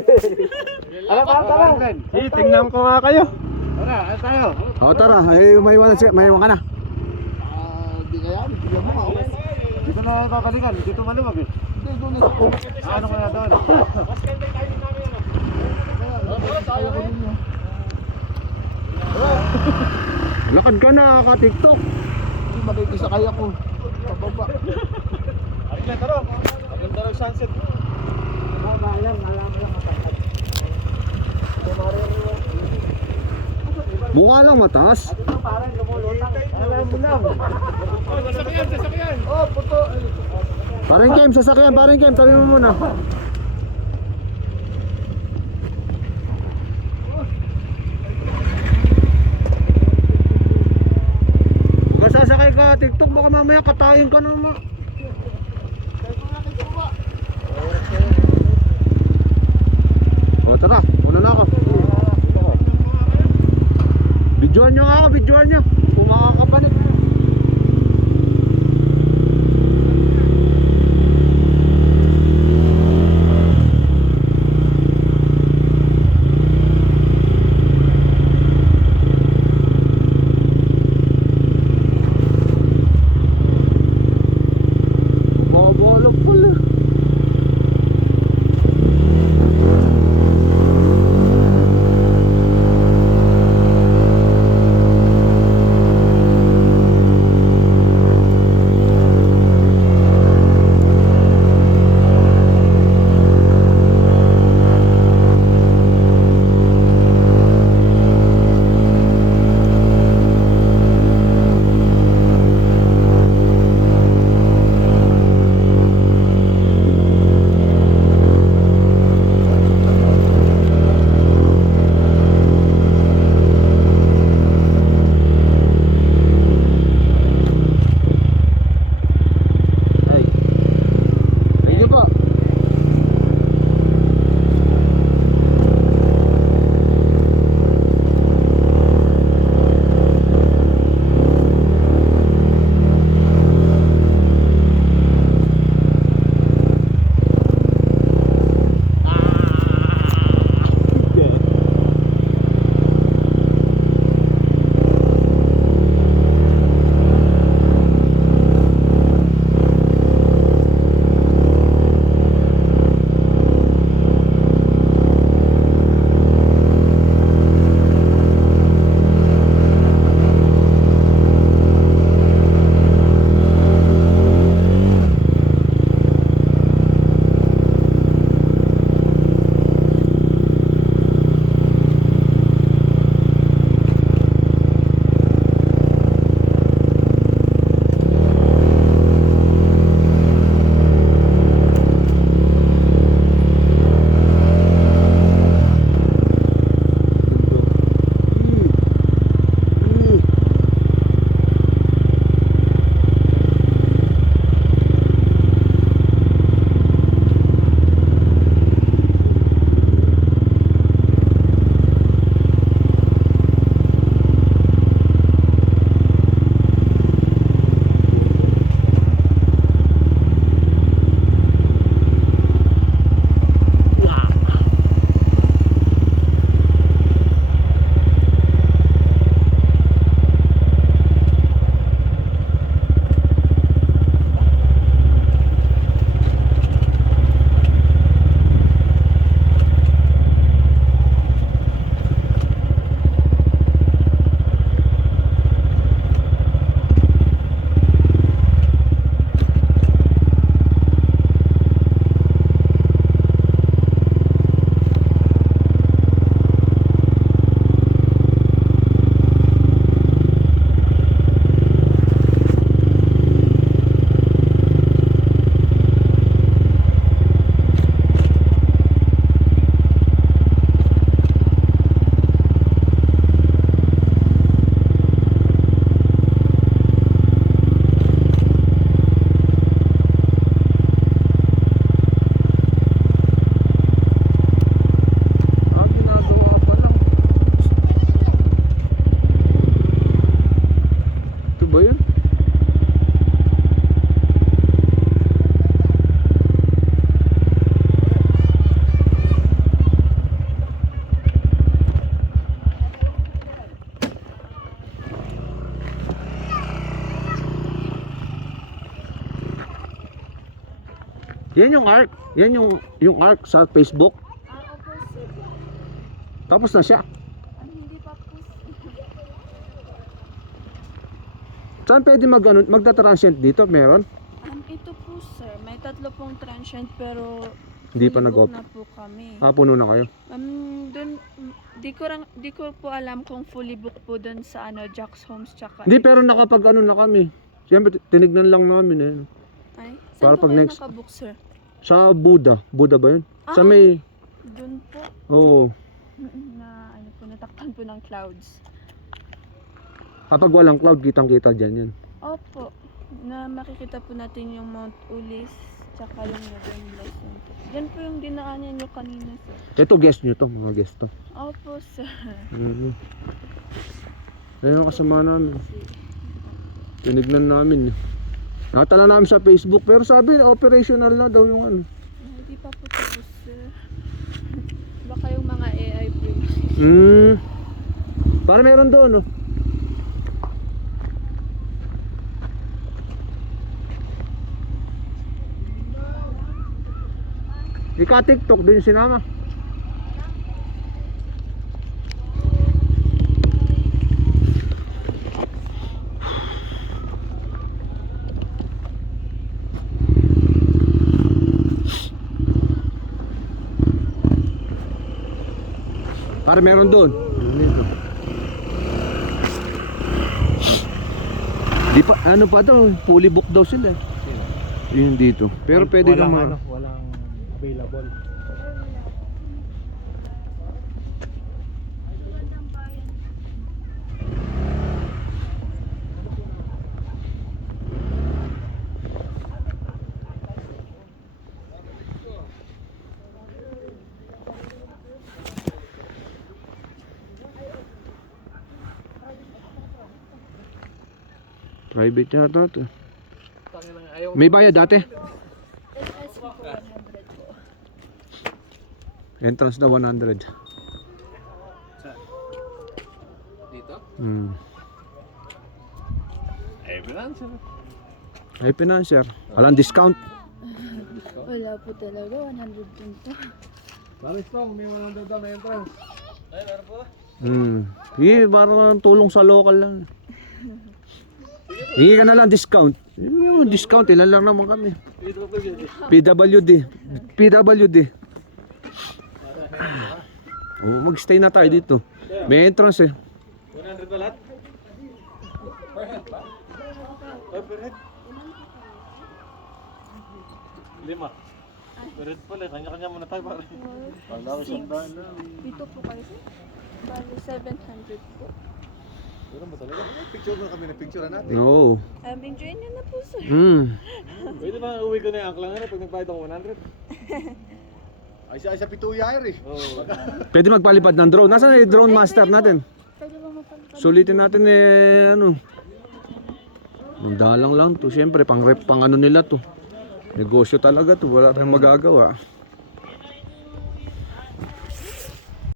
Tara. Tingnan ko nga kayo. Tara, ano tayo? O tara, ay may iwan ka na. Di kaya, bigyan mo ako. Dito na babalikan, dito maluwag eh. Hindi, doon na ako. Ano kaya doon? Lakad ka na, ka-tiktok. Hindi, makikisakay ako. Pababa. Tara. Maganda ng sunset. Mukha lang mataas. Alam mo lang. Sasakyan. Oh, puto. Parang Kem, sasakyan, parang Kem, tabi mo muna. Kung sasakay ka, TikTok, baka mamaya katayin ka naman. O tara, una na ako. Videoan nyo nga ako, videoan nyo. Kung makakapanik. Yan yung ARC. Yan yung ARC sa Facebook. Opo, sir. Tapos na siya. Hindi pa po, sir. Saan pwede magta-transient dito? Meron? Ito po, sir. May 3 pong transient pero Hindi pa fully nag-op. booked na po kami. Puno na kayo. Dun, di ko po alam kung fully booked po dun sa Jack's Homes tsaka. Hindi, pero nakapag na kami. Siyempre, tinignan lang namin eh. Ay, para saan po pag kayo next- nakabook, sir? Sa Buddha. Buddha ba yun? Sa Ah! may... Dun po. Oo. Na natakpan po ng clouds. Kapag walang cloud, kitang-kita dyan yan. Opo. Na makikita po natin yung Mount Ulis tsaka yung Northern Blossom po. Yan po yung dinaanan nyo kanina, sir. Ito, guest nyo to. Mga guest to. Opo, sir. Ayun ang kasama namin. Tinignan namin eh. Nakatala namin sa Facebook pero sabi operational na daw yung ano. Hindi pa po tapos, sir. Baka yung mga AI po. Para meron doon no. Ika-TikTok din sinama. Para meron doon. Dito. Di pa ano pa daw, fully booked daw sila. Yun dito. Pero pwede kang walang available. private yata to. May bayad dati. SS po 100 po. Entrance na 100. Dito? Ay, financier. Walang discount. Wala po talaga. 100 din to. Balis ko, may 100 daw na entrance. Ay, meron po. Parang tulong sa local lang. Hingi ka na lang discount. Yung discount, ilan lang naman kami. PWD. PWD. Mag-stay na tayo dito. May entrance eh. 100 ba lahat? Per head ba? Oh, per head? 5. Per head pala, kanya-kanya muna tayo pare. Dito po kayo, sir. Bali 700 po. Pero ba talaga? Picture na kami na picture natin. Oo. Enjoy nyo na po, sir. Pwede ba uwi ko na yung angklang pag nagbayad ako 100? Ay sa pituyayar eh. Oo. Pwede magpalipad ng drone. Nasaan yung drone master natin? Pwede ba mapalitan? Sulitin natin ano. Magdalang lang to. Siyempre, pang ano nila to. Negosyo talaga to. Wala tayong magagawa.